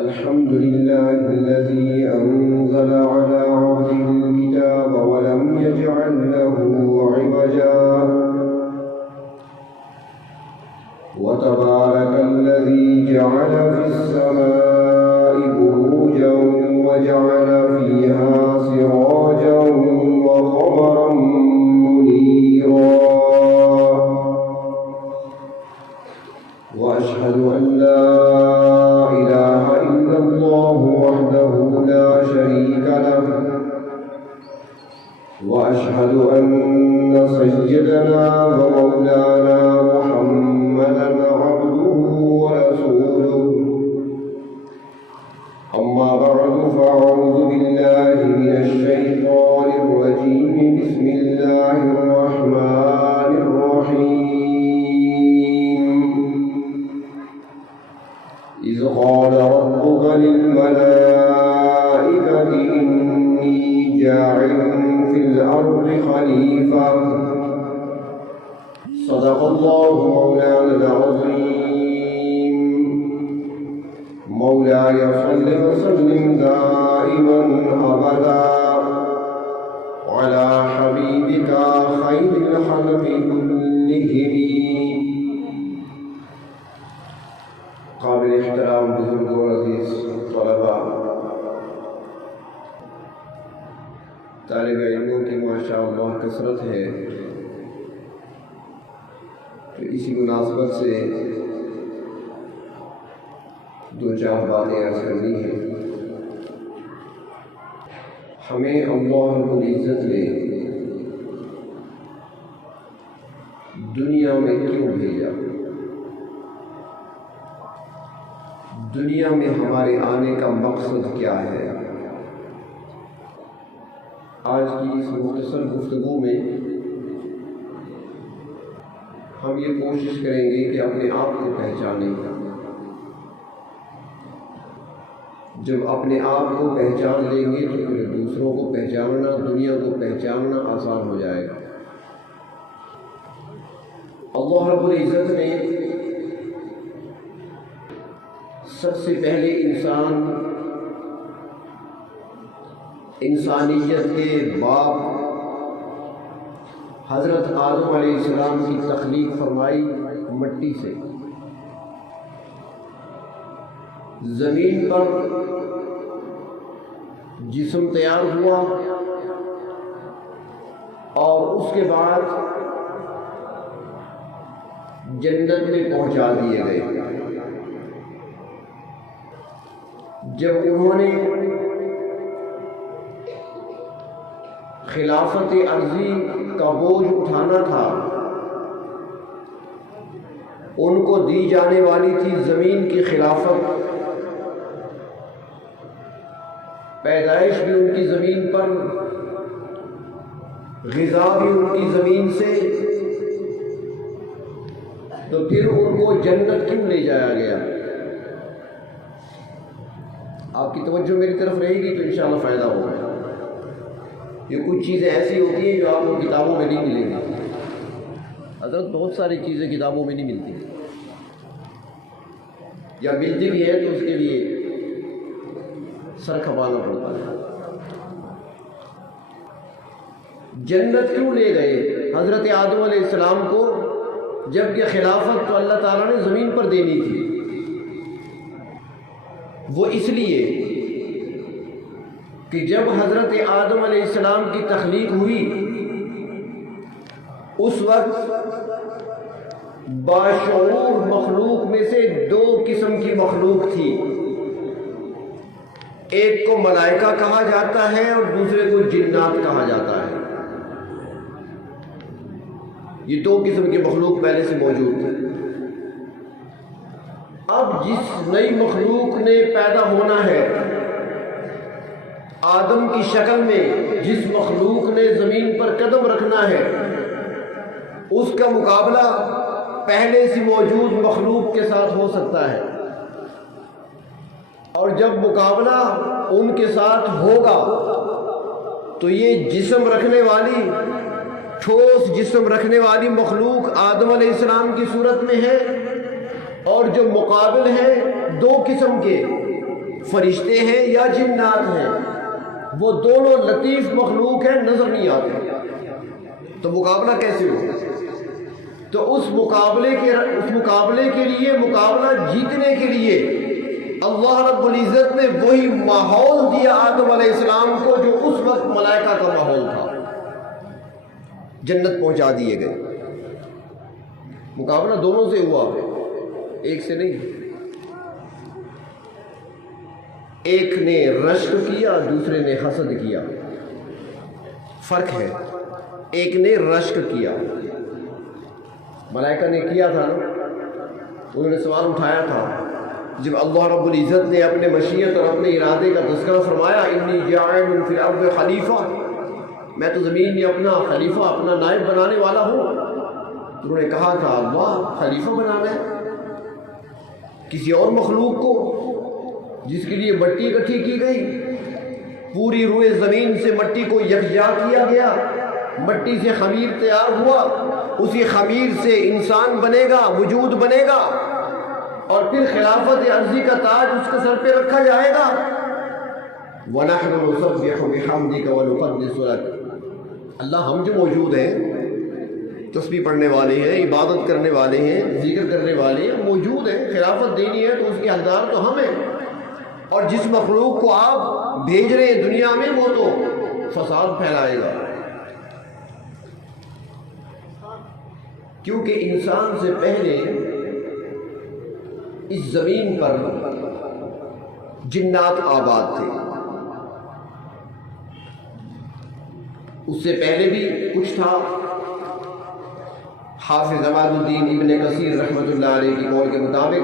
الحمد لله الذي أنزل على عبده الكتاب ولم يجعل له عوجا وتبارك الذي جعل في السماء بروجا وجعل فيها سراجا وقمرا منيرا وأشهد أن لا إله إلا الله وحده لا شريك له وأشهد أن سيدنا ومولانا محمدا عبده ورسوله أما بعد فأعوذ بالله من الشيطان الرجيم بسم الله الرحمن الرحيم إذ قال ربك للملائكة إني جاعل في الأرض خليفة صدق الله مولانا العظيم مولاي صل وسلم دائما أبدا على حبيبك خير الخلق كلهم قابل احترام بزرگوں عزیز طلباء طالب علموں کی ماشاء اللہ کثرت ہے، تو اسی مناسبت سے دو چار باتیں عرض کرنی ہیں۔ ہمیں اللہ رب العزت نے دنیا میں کیوں بھیجا؟ دنیا میں ہمارے آنے کا مقصد کیا ہے؟ آج کی اس مختصر گفتگو میں ہم یہ کوشش کریں گے کہ اپنے آپ کو پہچانیں۔ جب اپنے آپ کو پہچان لیں گے تو پھر دوسروں کو پہچاننا، دنیا کو پہچاننا آسان ہو جائے گا۔ اللہ رب العزت نے سب سے پہلے انسانیت کے باپ حضرت آدم علیہ السلام کی تخلیق فرمائی مٹی سے۔ زمین پر جسم تیار ہوا اور اس کے بعد جنت میں پہنچا دیے گئے۔ جب انہوں نے خلافت عرضی کا بوجھ اٹھانا تھا، ان کو دی جانے والی تھی زمین کی خلافت، پیدائش بھی ان کی زمین پر، غذا بھی ان کی زمین سے، تو پھر ان کو جنت کیوں لے جایا گیا؟ آپ کی توجہ میری طرف رہے گی تو انشاءاللہ فائدہ ہوگا۔ یہ کچھ چیزیں ایسی ہوتی ہیں جو آپ کو کتابوں میں نہیں ملیں گی۔ حضرت بہت ساری چیزیں کتابوں میں نہیں ملتی، یا ملتی بھی ہے تو اس کے لیے سر کھپانا پڑتا ہے۔ جنت کیوں لے گئے حضرت آدم علیہ السلام کو، جبکہ خلافت تو اللہ تعالیٰ نے زمین پر دینی تھی؟ وہ اس لیے کہ جب حضرت آدم علیہ السلام کی تخلیق ہوئی، اس وقت باشعور مخلوق میں سے دو قسم کی مخلوق تھی، ایک کو ملائکہ کہا جاتا ہے اور دوسرے کو جنات کہا جاتا ہے۔ یہ دو قسم کی مخلوق پہلے سے موجود تھی۔ اب جس نئی مخلوق نے پیدا ہونا ہے، آدم کی شکل میں جس مخلوق نے زمین پر قدم رکھنا ہے، اس کا مقابلہ پہلے سے موجود مخلوق کے ساتھ ہو سکتا ہے، اور جب مقابلہ ان کے ساتھ ہوگا تو یہ جسم رکھنے والی، ٹھوس جسم رکھنے والی مخلوق آدم علیہ السلام کی صورت میں ہے، اور جو مقابل ہیں دو قسم کے، فرشتے ہیں یا جنات ہیں، وہ دونوں لطیف مخلوق ہیں، نظر نہیں آتے، تو مقابلہ کیسے ہو؟ تو اس مقابلے کے لیے، مقابلہ جیتنے کے لیے اللہ رب العزت نے وہی ماحول دیا آدم علیہ السلام کو جو اس وقت ملائکہ کا ماحول تھا، جنت پہنچا دیے گئے۔ مقابلہ دونوں سے ہوا، ایک سے نہیں۔ ایک نے رشک کیا، دوسرے نے حسد کیا، فرق ہے۔ ایک نے رشک کیا، ملائکہ نے کیا تھا نا، انہوں نے سوال اٹھایا تھا جب اللہ رب العزت نے اپنے مشیت اور اپنے ارادے کا تذکرہ فرمایا، انی جاعل فی الارض خلیفہ، میں تو زمین میں اپنا خلیفہ، اپنا نائب بنانے والا ہوں۔ انہوں نے کہا تھا اللہ خلیفہ بنانا ہے کسی اور مخلوق کو، جس کے لیے مٹی اکٹھی کی گئی، پوری روئے زمین سے مٹی کو یکجا کیا گیا، مٹی سے خمیر تیار ہوا، اسی خمیر سے انسان بنے گا، وجود بنے گا، اور پھر خلافت عرضی کا تاج اس کے سر پہ رکھا جائے گا۔ وَنَحْنُ نُسَبِّحُ بِحَمْدِكَ وَنُقَدِّسُ لَكَ، اللہ ہم جو موجود ہیں، تسبیح پڑھنے والے ہیں، عبادت کرنے والے ہیں، ذکر کرنے والے ہیں، موجود ہیں، خلافت دینی ہے تو اس کے حقدار تو ہم ہیں، اور جس مخلوق کو آپ بھیج رہے ہیں دنیا میں وہ تو فساد پھیلائے گا، کیونکہ انسان سے پہلے اس زمین پر جنات آباد تھے، اس سے پہلے بھی کچھ تھا۔ حافظ عماد الدین ابن کثیر رحمۃ اللہ علیہ کی قول کے مطابق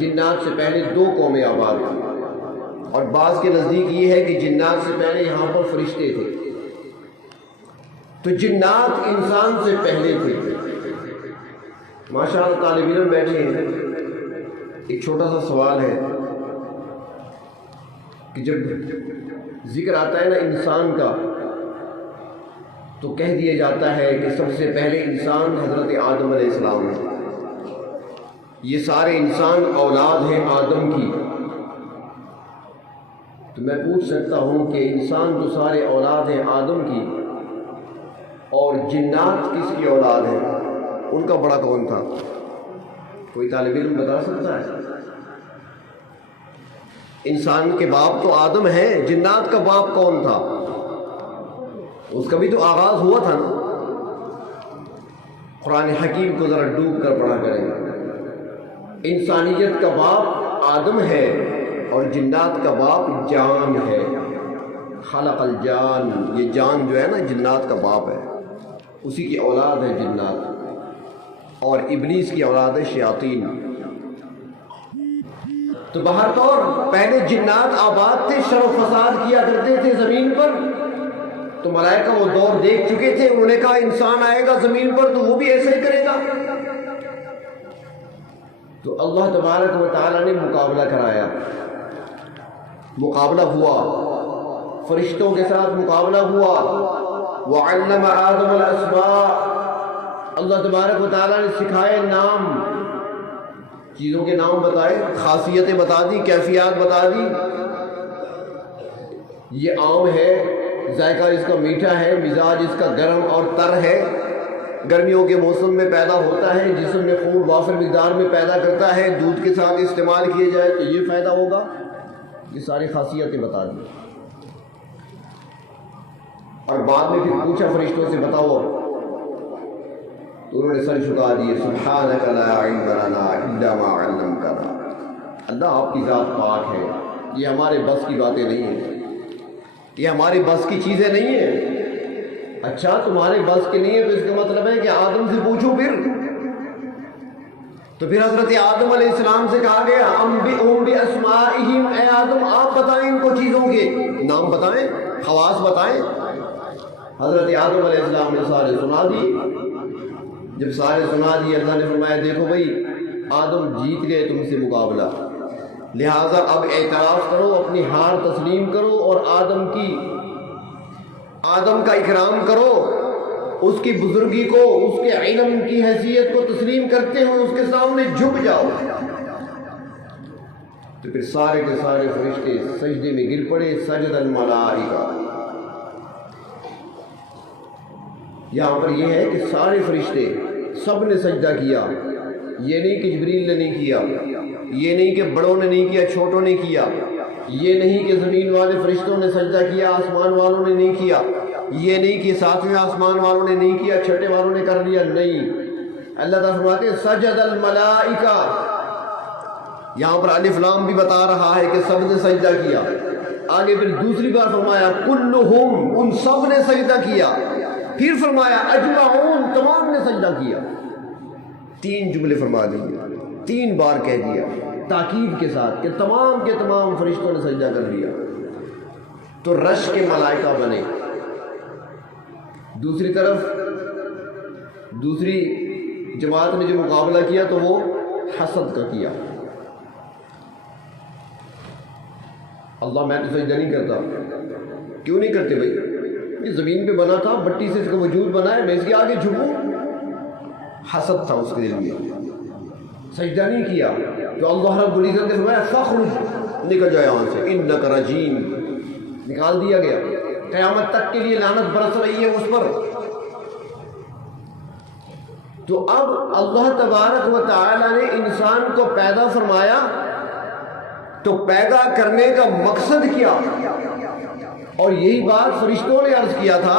جنات سے پہلے 2 قومیں آباد تھیں، اور بعض کے نزدیک یہ ہے کہ جنات سے پہلے یہاں پر فرشتے تھے، تو جنات انسان سے پہلے تھے۔ ماشاء اللہ طالب علم بیٹھے ہیں، ایک چھوٹا سا سوال ہے کہ جب ذکر آتا ہے نا انسان کا، تو کہہ دیا جاتا ہے کہ سب سے پہلے انسان حضرت آدم علیہ السلام ہے، یہ سارے انسان اولاد ہیں آدم کی، تو میں پوچھ سکتا ہوں کہ انسان تو سارے اولاد ہیں آدم کی، اور جنات کس کی اولاد ہیں؟ ان کا بڑا کون تھا؟ کوئی طالب علم بتا سکتا ہے؟ انسان کے باپ تو آدم ہے، جنات کا باپ کون تھا؟ اس کا بھی تو آغاز ہوا تھا نا۔ قرآن حکیم کو ذرا ڈوب کر پڑھا کریں۔ انسانیت کا باپ آدم ہے اور جنات کا باپ جان ہے، خلق الجان، یہ جان جو ہے نا جنات کا باپ ہے، اسی کی اولاد ہے جنات، اور ابلیس کی اولاد ہے شیاطین۔ تو بہر طور پہلے جنات آباد تھے، شر و فساد کیا کرتے تھے زمین پر، تو ملائکہ وہ دور دیکھ چکے تھے، انہوں نے کہا انسان آئے گا زمین پر تو وہ بھی ایسا ہی کرے گا۔ تو اللہ تبارک و تعالیٰ نے مقابلہ کرایا، مقابلہ ہوا، فرشتوں کے ساتھ مقابلہ ہوا۔ وَعَلَّمَ آدَمَ الْأَسْمَاءَ، اللہ تبارک و تعالیٰ نے سکھائے نام، چیزوں کے نام بتائے، خاصیتیں بتا دی، کیفیات بتا دی۔ یہ آم ہے، ذائقہ اس کا میٹھا ہے، مزاج اس کا گرم اور تر ہے، گرمیوں کے موسم میں پیدا ہوتا ہے، جسم میں خون وافر مقدار میں پیدا کرتا ہے، دودھ کے ساتھ استعمال کیے جائے تو یہ فائدہ ہوگا۔ یہ ساری خاصیتیں بتا دی، اور بعد میں پھر پوچھا فرشتوں سے بتاؤ، تو انہوں نے سر جھکا دیے، سبحانک لا علم لنا الا ما علمتنا، اللہ آپ کی ذات پاک ہے، یہ ہمارے بس کی باتیں نہیں ہیں، یہ ہمارے بس کی چیزیں نہیں ہیں۔ اچھا تمہارے بس کے نہیں ہے تو اس کا مطلب ہے کہ آدم سے پوچھو پھر، تو پھر حضرت آدم علیہ السلام سے کہا گیا انبئہم باسمائہم، اے آدم آپ بتائیں ان کو چیزوں کے نام بتائیں، خواص بتائیں۔ حضرت آدم علیہ السلام نے سارے سنا دیے۔ جب سارے سنا دیے اللہ نے فرمایا دیکھو بھائی آدم جیت گئے تم سے مقابلہ، لہٰذا اب اعتراف کرو، اپنی ہار تسلیم کرو، اور آدم کا اکرام کرو، اس کی بزرگی کو، اس کے علم کی حیثیت کو تسلیم کرتے ہو اس کے سامنے جھک جاؤ۔ تو پھر سارے کے سارے فرشتے سجدے میں گر پڑے، سجد الملائکہ۔ یہاں پر یہ ہے کہ سارے فرشتے سب نے سجدہ کیا، یہ نہیں کہ جبریل نے نہیں کیا، یہ نہیں کہ بڑوں نے نہیں کیا چھوٹوں نے کیا، یہ نہیں کہ زمین والے فرشتوں نے سجدہ کیا آسمان والوں نے نہیں کیا، یہ نہیں کہ ساتویں آسمان والوں نے نہیں کیا چھٹے والوں نے کر لیا، نہیں۔ اللہ تعالیٰ فرماتے ہیں سجد الملائکہ۔ یہاں پر الف لام بھی بتا رہا ہے کہ سب نے سجدہ کیا، آگے پھر دوسری بار فرمایا کلہم، ان سب نے سجدہ کیا، پھر فرمایا اجمعون، تمام نے سجدہ کیا۔ تین جملے فرما دیے، تین بار کہہ دیا تاکید کے ساتھ کہ تمام کے تمام فرشتوں نے سجدہ کر لیا، تو رش کے ملائکہ بنے۔ دوسری طرف دوسری جماعت نے جو مقابلہ کیا تو وہ حسد کا کیا، اللہ میں تو سجدہ نہیں کرتا۔ کیوں نہیں کرتے بھائی؟ یہ زمین پہ بنا تھا، مٹی سے اس کا وجود بنا ہے، میں اس کے آگے جھکوں؟ حسد تھا اس کے دل میں، سجدہ نہیں کیا۔ تو اللہ رب العزت نے فرمایا فخرج، نکل جائے یہاں سے، انک رجیم، نکال دیا گیا، قیامت تک کے لیے لعنت برس رہی ہے اس پر۔ تو اب اللہ تبارک و تعالی نے انسان کو پیدا فرمایا، تو پیدا کرنے کا مقصد کیا؟ اور یہی بات فرشتوں نے عرض کیا تھا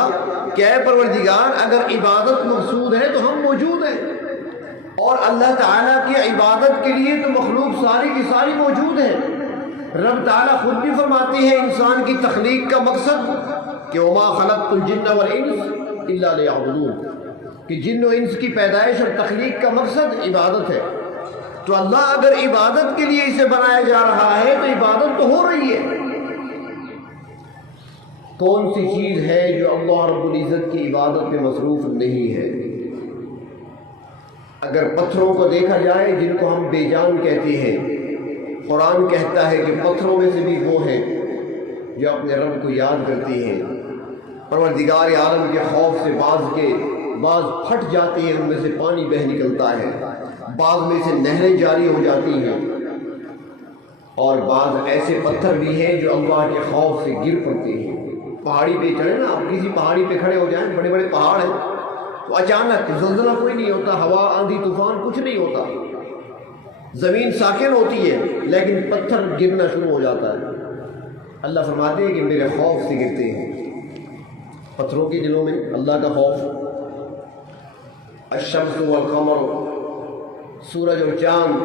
کہ اے پروردگار اگر عبادت مقصود ہے تو ہم موجود ہیں، اور اللہ تعالیٰ کی عبادت کے لیے تو مخلوق ساری کی ساری موجود ہے۔ رب تعالیٰ خود بھی فرماتے ہیں انسان کی تخلیق کا مقصد کہ وما خلقت الجن والانس الا لیعبدون، کہ جن و انس کی پیدائش اور تخلیق کا مقصد عبادت ہے۔ تو اللہ اگر عبادت کے لیے اسے بنایا جا رہا ہے تو عبادت تو ہو رہی ہے۔ کون سی چیز ہے جو اللہ رب العزت کی عبادت میں مصروف نہیں ہے؟ اگر پتھروں کو دیکھا جائے جن کو ہم بے جان کہتے ہیں، قرآن کہتا ہے کہ پتھروں میں سے بھی وہ ہیں جو اپنے رب کو یاد کرتے ہیں، پروردگار عالم کے خوف سے بعض پھٹ جاتے ہیں، ان میں سے پانی بہہ نکلتا ہے، بعض میں سے نہریں جاری ہو جاتی ہیں، اور بعض ایسے پتھر بھی ہیں جو اللہ کے خوف سے گر پڑتے ہیں۔ پہاڑی پہ چڑھے نا، آپ کسی پہاڑی پہ کھڑے ہو جائیں، بڑے بڑے پہاڑ ہیں، تو اچانک زلزلہ کوئی نہیں ہوتا، ہوا آندھی طوفان کچھ نہیں ہوتا، زمین ساکن ہوتی ہے، لیکن پتھر گرنا شروع ہو جاتا ہے۔ اللہ فرماتے ہیں کہ میرے خوف سے گرتے ہیں۔ پتھروں کے دلوں میں اللہ کا خوف۔ الشمس والقمر، سورج اور چاند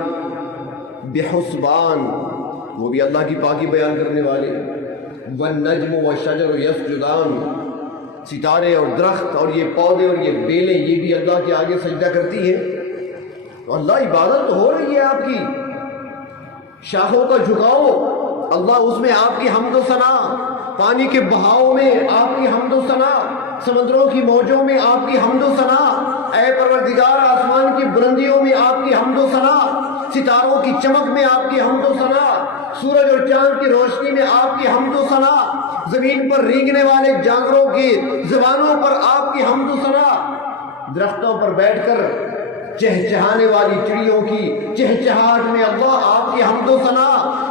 بحسبان، وہ بھی اللہ کی پاکی بیان کرنے والے۔ والنجم والشجر یسجدان، ستارے اور درخت اور یہ پودے اور یہ بیلیں یہ بھی اللہ کے آگے سجدہ کرتی ہیں۔ تو اللہ عبادت تو ہو رہی ہے آپ کی، شاخوں کا جھکاؤ، اللہ اس میں آپ کی حمد و ثنا، پانی کے بہاؤ میں آپ کی حمد و ثنا، سمندروں کی موجوں میں آپ کی حمد و ثنا، اے پروردگار آسمان کی بلندیوں میں آپ کی حمد و ثنا، ستاروں کی چمک میں آپ کی حمد و ثنا، سورج اور چاند کی روشنی میں آپ کی حمد و ثنا، زمین پر رینگنے والے جانوروں کی زبانوں پر آپ کی حمد و ثنا، درختوں پر بیٹھ کر چہچہانے والی چڑیوں کی چہچہاہٹ میں اللہ آپ کی حمد و ثنا۔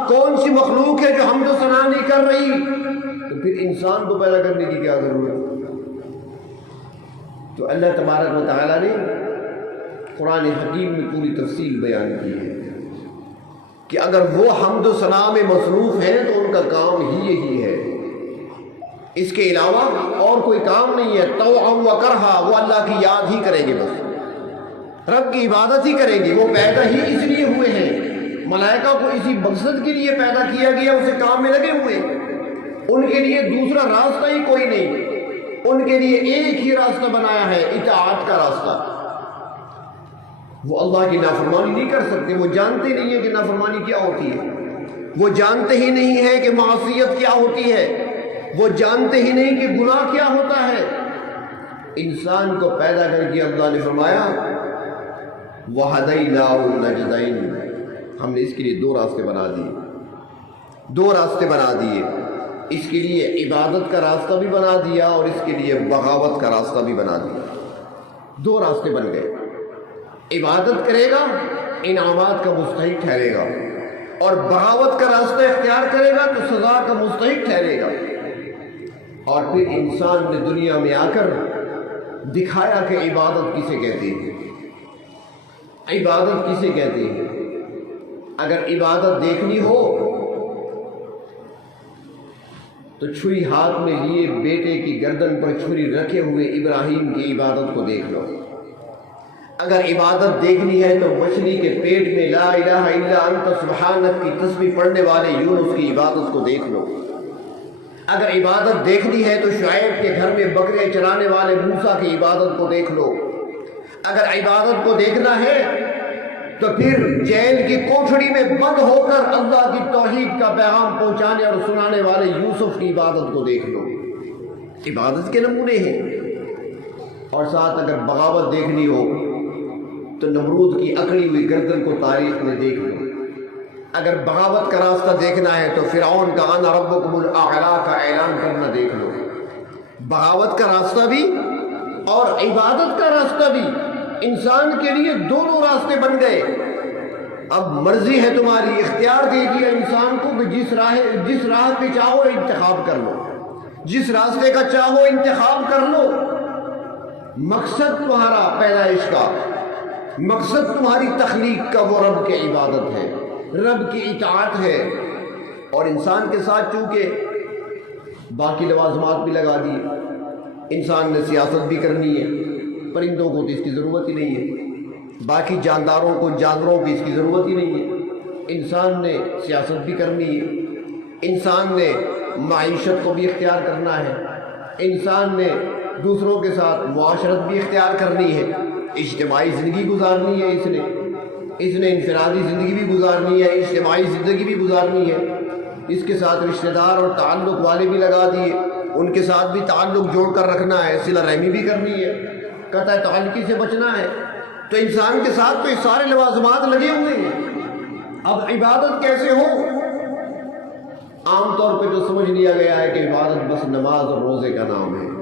کون سی مخلوق ہے جو حمد و ثنا نہیں کر رہی؟ تو پھر انسان کو پیدا کرنے کی کیا ضرورت؟ تو اللہ تبارک و تعالیٰ نے قرآن حکیم میں پوری تفصیل بیان کی ہے کہ اگر وہ حمد و ثنا میں مصروف ہیں تو ان کا کام ہی یہی ہے، اس کے علاوہ اور کوئی کام نہیں ہے۔ طوعا و کرہا، وہ اللہ کی یاد ہی کریں گے، بس رب کی عبادت ہی کریں گے۔ وہ پیدا ہی اس لیے ہوئے ہیں، ملائکہ کو اسی مقصد کے لیے پیدا کیا گیا، اسے کام میں لگے ہوئے، ان کے لیے دوسرا راستہ ہی کوئی نہیں، ان کے لیے ایک ہی راستہ بنایا ہے، اطاعت کا راستہ۔ وہ اللہ کی نافرمانی نہیں کر سکتے، وہ جانتے نہیں ہیں کہ نافرمانی کیا ہوتی ہے، وہ جانتے ہی نہیں ہیں کہ معصیت کیا ہوتی ہے، وہ جانتے ہی نہیں کہ گناہ کیا ہوتا ہے۔ انسان کو پیدا کر کے اللہ نے فرمایا وَهَدَيْنَاهُ النَّجْدَيْنِ، ہم نے اس کے لیے دو راستے بنا دیے، دو راستے بنا دیے، اس کے لیے عبادت کا راستہ بھی بنا دیا اور اس کے لیے بغاوت کا راستہ بھی بنا دیا، دو راستے بن گئے۔ عبادت کرے گا انعامات کا مستحق ٹھہرے گا، اور بغاوت کا راستہ اختیار کرے گا تو سزا کا مستحق ٹھہرے گا۔ اور پھر انسان نے دنیا میں آ کر دکھایا کہ عبادت کسے کہتے ہیں، عبادت کسے کہتے ہیں۔ اگر عبادت دیکھنی ہو تو چھری ہاتھ میں لیے بیٹے کی گردن پر چھری رکھے ہوئے ابراہیم کی عبادت کو دیکھ لو۔ اگر عبادت دیکھنی ہے تو مچھلی کے پیٹ میں لا الہ الا انت سبحانک کی تسبیح پڑھنے والے یونس کی عبادت کو دیکھ لو۔ اگر عبادت دیکھنی ہے تو شعیب کے گھر میں بکرے چرانے والے موسیٰ کی عبادت کو دیکھ لو۔ اگر عبادت کو دیکھنا ہے تو پھر جیل کی کوٹھڑی میں بند ہو کر اللہ کی توحید کا پیغام پہنچانے اور سنانے والے یوسف کی عبادت کو دیکھ لو۔ عبادت کے نمونے ہیں۔ اور ساتھ اگر بغاوت دیکھنی ہو تو نمرود کی اکڑی ہوئی گردن کو تاریخ میں دیکھ لو۔ اگر بغاوت کا راستہ دیکھنا ہے تو فرعون کا انا ربکم الاعلی کا اعلان کرنا دیکھ لو۔ بغاوت کا راستہ بھی اور عبادت کا راستہ بھی، انسان کے لیے دونوں راستے بن گئے۔ اب مرضی ہے تمہاری، اختیار دے دیا انسان کو کہ جس راہ پہ چاہو انتخاب کر لو، جس راستے کا چاہو انتخاب کر لو۔ مقصد تمہارا پیدائش کا، مقصد تمہاری تخلیق کا وہ رب کی عبادت ہے، رب کی اطاعت ہے۔ اور انسان کے ساتھ چونکہ باقی لوازمات بھی لگا دیے، انسان نے سیاست بھی کرنی ہے، پرندوں کو تو اس کی ضرورت ہی نہیں ہے، باقی جانداروں کو جانوروں کی اس کی ضرورت ہی نہیں ہے۔ انسان نے سیاست بھی کرنی ہے، انسان نے معیشت کو بھی اختیار کرنا ہے، انسان نے دوسروں کے ساتھ معاشرت بھی اختیار کرنی ہے، اجتماعی زندگی گزارنی ہے، اس نے انفرادی زندگی بھی گزارنی ہے، اجتماعی زندگی بھی گزارنی ہے۔ اس کے ساتھ رشتہ دار اور تعلق والے بھی لگا دیے، ان کے ساتھ بھی تعلق جوڑ کر رکھنا ہے، صلہ رحمی بھی کرنی ہے، قطع تعلقی سے بچنا ہے۔ تو انسان کے ساتھ تو یہ سارے لوازمات لگے ہوئے ہیں۔ اب عبادت کیسے ہو؟ عام طور پہ تو سمجھ لیا گیا ہے کہ عبادت بس نماز اور روزے کا نام ہے۔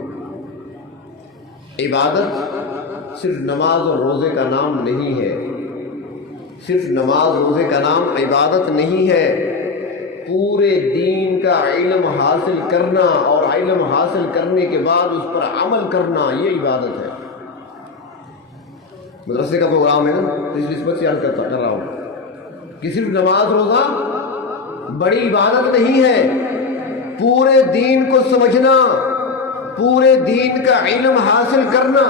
عبادت صرف نماز اور روزے کا نام نہیں ہے، صرف نماز روزے کا نام عبادت نہیں ہے۔ پورے دین کا علم حاصل کرنا اور علم حاصل کرنے کے بعد اس پر عمل کرنا، یہ عبادت ہے۔ مدرسے کا پروگرام ہے نا، تو اس نسبت سے عرض کر رہا ہوں کہ صرف نماز روزہ بڑی عبادت نہیں ہے، پورے دین کو سمجھنا، پورے دین کا علم حاصل کرنا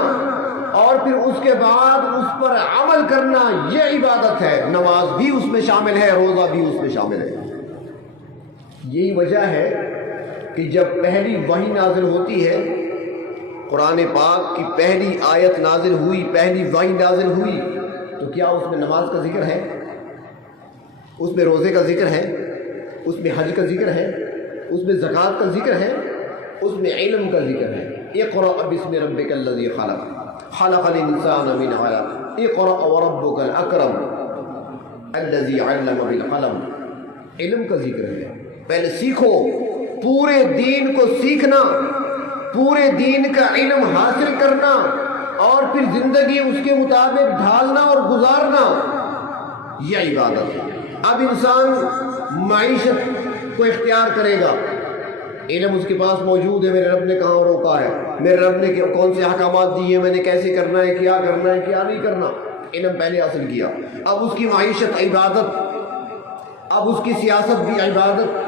اور پھر اس کے بعد اس پر عمل کرنا، یہ عبادت ہے۔ نماز بھی اس میں شامل ہے، روزہ بھی اس میں شامل ہے۔ یہی وجہ ہے کہ جب پہلی وحی نازل ہوتی ہے، قرآن پاک کی پہلی آیت نازل ہوئی، پہلی وحی نازل ہوئی، تو کیا اس میں نماز کا ذکر ہے؟ اس میں روزے کا ذکر ہے؟ اس میں حج کا ذکر ہے؟ اس میں زکوٰۃ کا ذکر ہے؟ اس میں علم کا ذکر ہے۔ اقرأ بسم ربک الذی خلق، خلق الانسان من علق، اقرأ وربک الاکرم الذی علم بالقلم۔ علم کا ذکر ہے، پہلے سیکھو، پورے دین کو سیکھنا، پورے دین کا علم حاصل کرنا اور پھر زندگی اس کے مطابق ڈھالنا اور گزارنا، یہ عبادت ہے۔ اب انسان معیشت کو اختیار کرے گا، علم اس کے پاس موجود ہے، میرے رب نے کہاں روکا ہے، میرے رب نے کون سے احکامات دیے ہیں، میں نے کیسے کرنا ہے، کیا نہیں کرنا، علم پہلے حاصل کیا۔ اب اس کی معیشت عبادت، اب اس کی سیاست بھی عبادت،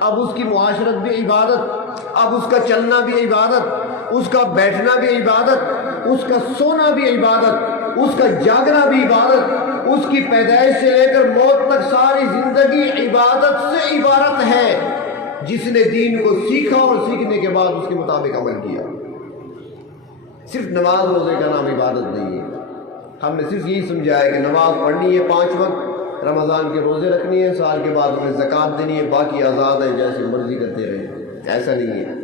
اب اس کی معاشرت بھی عبادت، اب اس کا چلنا بھی عبادت، اس کا بیٹھنا بھی عبادت، اس کا سونا بھی عبادت، اس کا جاگنا بھی عبادت، اس کی پیدائش سے لے کر موت تک ساری زندگی عبادت سے عبارت ہے۔ جس نے دین کو سیکھا اور سیکھنے کے بعد اس کے مطابق عمل کیا۔ صرف نماز روزے کا نام عبادت نہیں ہے۔ ہم نے صرف یہی سمجھا ہے کہ نماز پڑھنی ہے 5 وقت، رمضان کے روزے رکھنی ہے، سال کے بعد ہمیں زکوٰۃ دینی ہے، باقی آزاد ہے، جیسے مرضی کرتے رہے۔ ایسا نہیں ہے،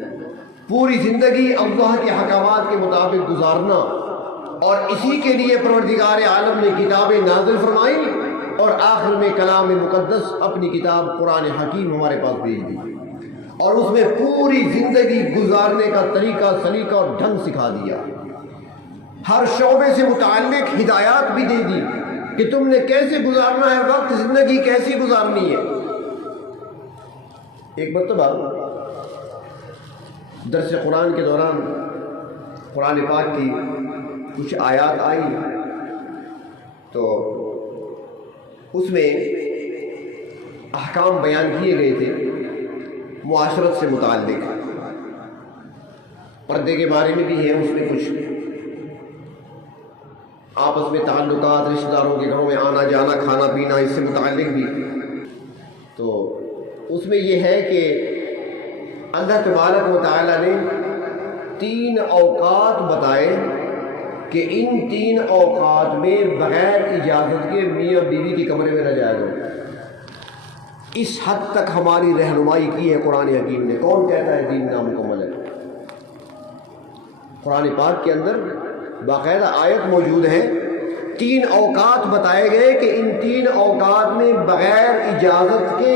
پوری زندگی اللہ کے احکامات کے مطابق گزارنا، اور اسی کے لیے پروردگار عالم نے کتابیں نازل فرمائی اور آخر میں کلام مقدس اپنی کتاب قرآن حکیم ہمارے پاس بھیج دی، اور اس میں پوری زندگی گزارنے کا طریقہ سلیقہ اور ڈھنگ سکھا دیا، ہر شعبے سے متعلق ہدایات بھی دے دی، کہ تم نے کیسے گزارنا ہے وقت، زندگی کیسی گزارنی ہے۔ ایک مرتبہ درس قرآن کے دوران قرآن پاک کی کچھ آیات آئی تو اس میں احکام بیان کیے گئے تھے معاشرت سے متعلق، پردے کے بارے میں بھی ہے، اس میں کچھ آپس میں تعلقات، رشتہ داروں کے گھروں میں آنا جانا، کھانا پینا، اس سے متعلق بھی۔ تو اس میں یہ ہے کہ اللہ تبارک و تعالیٰ نے 3 اوقات بتائے کہ ان 3 اوقات میں بغیر اجازت کے میاں بیوی کے کمرے میں نہ جائے گا۔ اس حد تک ہماری رہنمائی کی ہے قرآن حکیم نے۔ کون کہتا ہے دین نامکمل ہے؟ قرآن پاک کے اندر باقاعدہ آیت موجود ہے، 3 اوقات بتائے گئے کہ ان 3 اوقات میں بغیر اجازت کے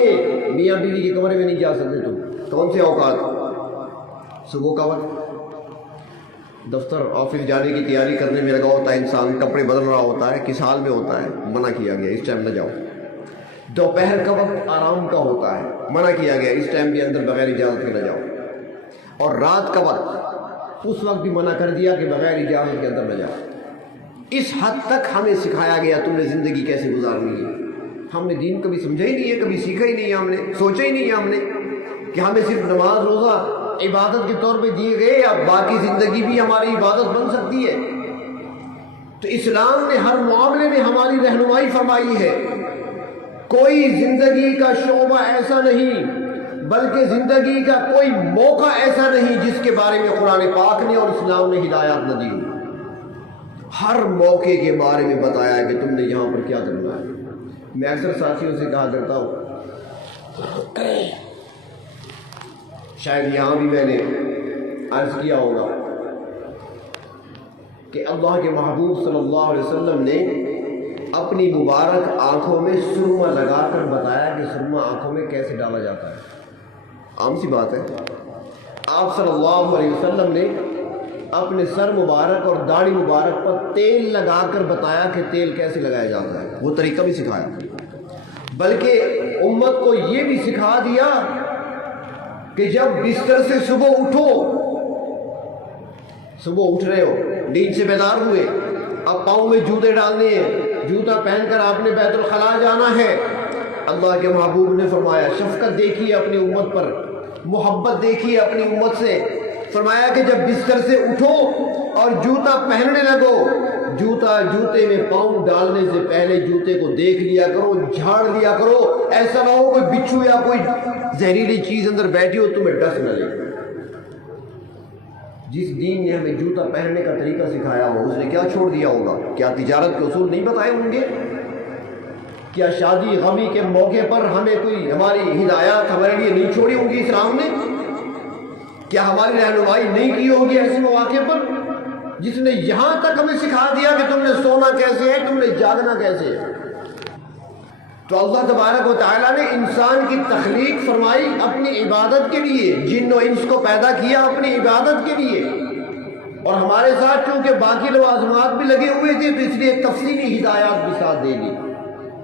میاں بیوی کے کمرے میں نہیں جا سکتے تم۔ کون سے اوقات؟ صبح کا وقت، دفتر آفس جانے کی تیاری کرنے میں لگا ہوتا ہے انسان، کپڑے بدل رہا ہوتا ہے، کس حال میں ہوتا ہے، منع کیا گیا اس ٹائم نہ جاؤ۔ دوپہر کا وقت آرام کا ہوتا ہے، منع کیا گیا اس ٹائم کے اندر بغیر اجازت کے نہ جاؤ۔ اور رات کا وقت، اس وقت بھی منع کر دیا کہ بغیر اجازت کے اندر نہ جاؤ۔ اس حد تک ہمیں سکھایا گیا تم نے زندگی کیسے گزارنی ہے۔ ہم نے دین کبھی سمجھا ہی نہیں ہے، کبھی سیکھا ہی نہیں ہے، ہم نے سوچا ہی نہیں ہے ہم نے کہ ہمیں صرف نماز روزہ عبادت کے طور پہ دیے گئے، یا باقی زندگی بھی ہماری عبادت بن سکتی ہے۔ تو اسلام نے ہر معاملے میں ہماری رہنمائی فرمائی ہے۔ کوئی زندگی کا شعبہ ایسا نہیں، بلکہ زندگی کا کوئی موقع ایسا نہیں جس کے بارے میں قرآن پاک نے اور اسلام نے ہدایات نہ دی۔ ہر موقع کے بارے میں بتایا کہ تم نے یہاں پر کیا کرنا ہے۔ میں اکثر ساتھیوں سے کہا کرتا ہوں، شاید یہاں بھی میں نے عرض کیا ہوگا کہ اللہ کے محبوب صلی اللہ علیہ وسلم نے اپنی مبارک آنکھوں میں سرما لگا کر بتایا کہ سرما آنکھوں میں کیسے ڈالا جاتا ہے۔ عام سی بات ہے، آپ صلی اللہ علیہ وسلم نے اپنے سر مبارک اور داڑھی مبارک پر تیل لگا کر بتایا کہ تیل کیسے لگایا جاتا ہے، وہ طریقہ بھی سکھایا، بلکہ امت کو یہ بھی سکھا دیا کہ جب بستر سے صبح اٹھو، صبح اٹھ رہے ہو، نیند سے بیدار ہوئے، اب پاؤں میں جوتے ڈالنے ہیں، جوتا پہن کر آپ نے بیت الخلاء جانا ہے۔ اللہ کے محبوب نے فرمایا، شفقت دیکھیے اپنی امت پر، محبت دیکھیے اپنی امت سے، فرمایا کہ جب بستر سے اٹھو اور جوتا پہننے لگو، جوتے میں پاؤں ڈالنے سے پہلے جوتے کو دیکھ لیا کرو، جھاڑ لیا کرو، ایسا نہ ہو کوئی بچھو یا کوئی زہریلی چیز اندر بیٹھی ہو تمہیں ڈس نہ لے۔ جس دین نے ہمیں جوتا پہننے کا طریقہ سکھایا ہو، اس نے کیا چھوڑ دیا ہوگا؟ کیا تجارت کے اصول نہیں بتائے ہوں گے؟ کیا شادی غمی کے موقع پر ہمیں کوئی ہماری ہدایات ہمارے لیے نہیں چھوڑی ہوں گی اسلام نے؟ کیا ہماری رہنمائی نہیں کی ہوگی ایسے مواقع پر، جس نے یہاں تک ہمیں سکھا دیا کہ تم نے سونا کیسے ہے، تم نے جاگنا کیسے ہے؟ تو اللہ تبارک و تعالیٰ نے انسان کی تخلیق فرمائی اپنی عبادت کے لیے، جن و انس کو پیدا کیا اپنی عبادت کے لیے، اور ہمارے ساتھ چونکہ باقی لوازمات بھی لگے ہوئے تھے تو اس لیے تفصیلی ہدایات بھی ساتھ دے دی،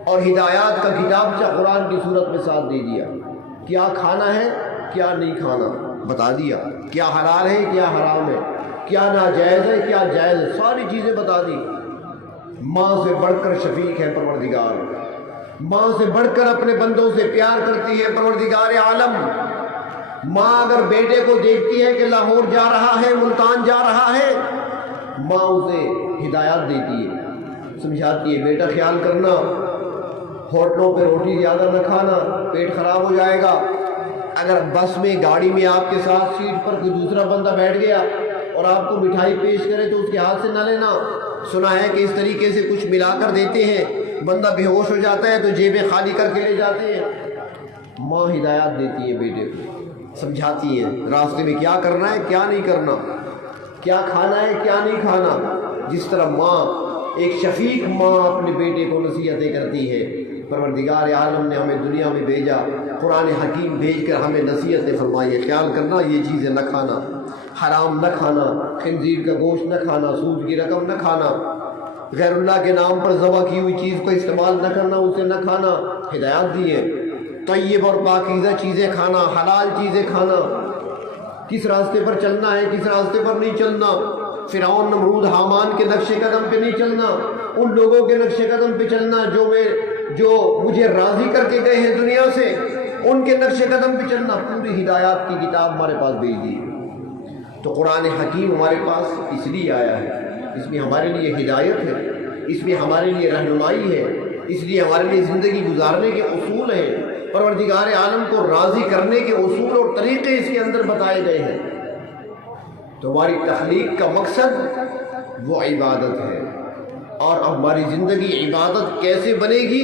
اور ہدایات کا کتابچہ قرآن کی صورت میں ساتھ دے دیا۔ کیا کھانا ہے، کیا نہیں کھانا بتا دیا، کیا حلال ہے، کیا حرام ہے، کیا ناجائز ہے، کیا جائز ہے، ساری چیزیں بتا دی۔ ماں سے بڑھ کر شفیق ہے پروردگار، ماں سے بڑھ کر اپنے بندوں سے پیار کرتی ہے پروردگار عالم۔ ماں اگر بیٹے کو دیکھتی ہے کہ لاہور جا رہا ہے، ملتان جا رہا ہے، ماں اسے ہدایات دیتی ہے، سمجھاتی ہے، بیٹا خیال کرنا، ہوٹلوں پہ روٹی زیادہ نہ کھانا، پیٹ خراب ہو جائے گا۔ اگر بس میں، گاڑی میں آپ کے ساتھ سیٹ پر کوئی دوسرا بندہ بیٹھ گیا اور آپ کو مٹھائی پیش کرے تو اس کے ہاتھ سے نہ لینا، سنا ہے کہ اس طریقے سے کچھ ملا کر دیتے ہیں، بندہ بے ہوش ہو جاتا ہے تو جیبیں خالی کر کے لے جاتے ہیں۔ ماں ہدایات دیتی ہے بیٹے کو، سمجھاتی ہے راستے میں کیا کرنا ہے، کیا نہیں کرنا، کیا کھانا ہے، کیا نہیں کھانا۔ جس طرح ماں، ایک شفیق ماں اپنے بیٹے کو نصیحتیں کرتی ہے، پروردگار عالم نے ہمیں دنیا میں بھیجا، قرآن حکیم بھیج کر ہمیں نصیحتیں فرمائی، خیال کرنا یہ چیزیں نہ کھانا، حرام نہ کھانا، خنزیر کا گوشت نہ کھانا، سود کی رقم نہ کھانا، غیر اللہ کے نام پر ذبح کی ہوئی چیز کو استعمال نہ کرنا، اسے نہ کھانا، ہدایات دی ہے۔ طیب اور پاکیزہ چیزیں کھانا، حلال چیزیں کھانا، کس راستے پر چلنا ہے، کس راستے پر نہیں چلنا، فرعون نمرود حامان کے نقش قدم پہ نہیں چلنا، ان لوگوں کے نقش قدم پہ چلنا جو مجھے راضی کر کے گئے ہیں دنیا سے، ان کے نقش قدم پہ چلنا۔ پوری ہدایات کی کتاب ہمارے پاس بھیج دی۔ تو قرآن حکیم ہمارے پاس اس لیے آیا ہے، اس میں ہمارے لیے ہدایت ہے، اس میں ہمارے لیے رہنمائی ہے، اس لیے ہمارے لیے زندگی گزارنے کے اصول ہیں، پروردگار عالم کو راضی کرنے کے اصول اور طریقے اس کے اندر بتائے گئے ہیں۔ تو ہماری تخلیق کا مقصد وہ عبادت ہے، اور اب ہماری زندگی عبادت کیسے بنے گی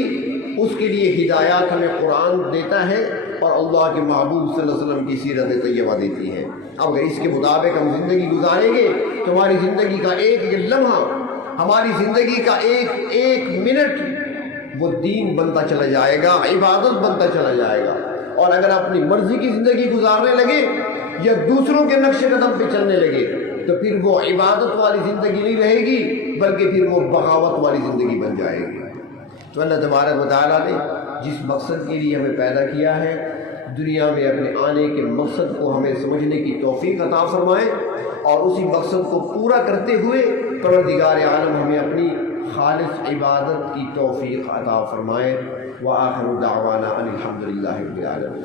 اس کے لیے ہدایات ہمیں قرآن دیتا ہے اور اللہ کے محبوب صلی اللہ علیہ وسلم کی سیرت طیبہ دیتی ہے۔ اب اگر اس کے مطابق ہم زندگی گزاریں گے تو ہماری زندگی کا ایک لمحہ، ہماری زندگی کا ایک منٹ وہ دین بنتا چلا جائے گا، عبادت بنتا چلا جائے گا۔ اور اگر اپنی مرضی کی زندگی گزارنے لگے یا دوسروں کے نقش قدم پہ چلنے لگے تو پھر وہ عبادت والی زندگی نہیں رہے گی، بلکہ پھر وہ بغاوت والی زندگی بن جائے گی۔ تو اللہ تبارک و تعالیٰ نے جس مقصد کے لیے ہمیں پیدا کیا ہے، دنیا میں اپنے آنے کے مقصد کو ہمیں سمجھنے کی توفیق عطا فرمائے، اور اسی مقصد کو پورا کرتے ہوئے پروردگار عالم ہمیں اپنی خالص عبادت کی توفیق عطا فرمائے۔ وآخر دعوانا ان الحمد للہ رب العالمین۔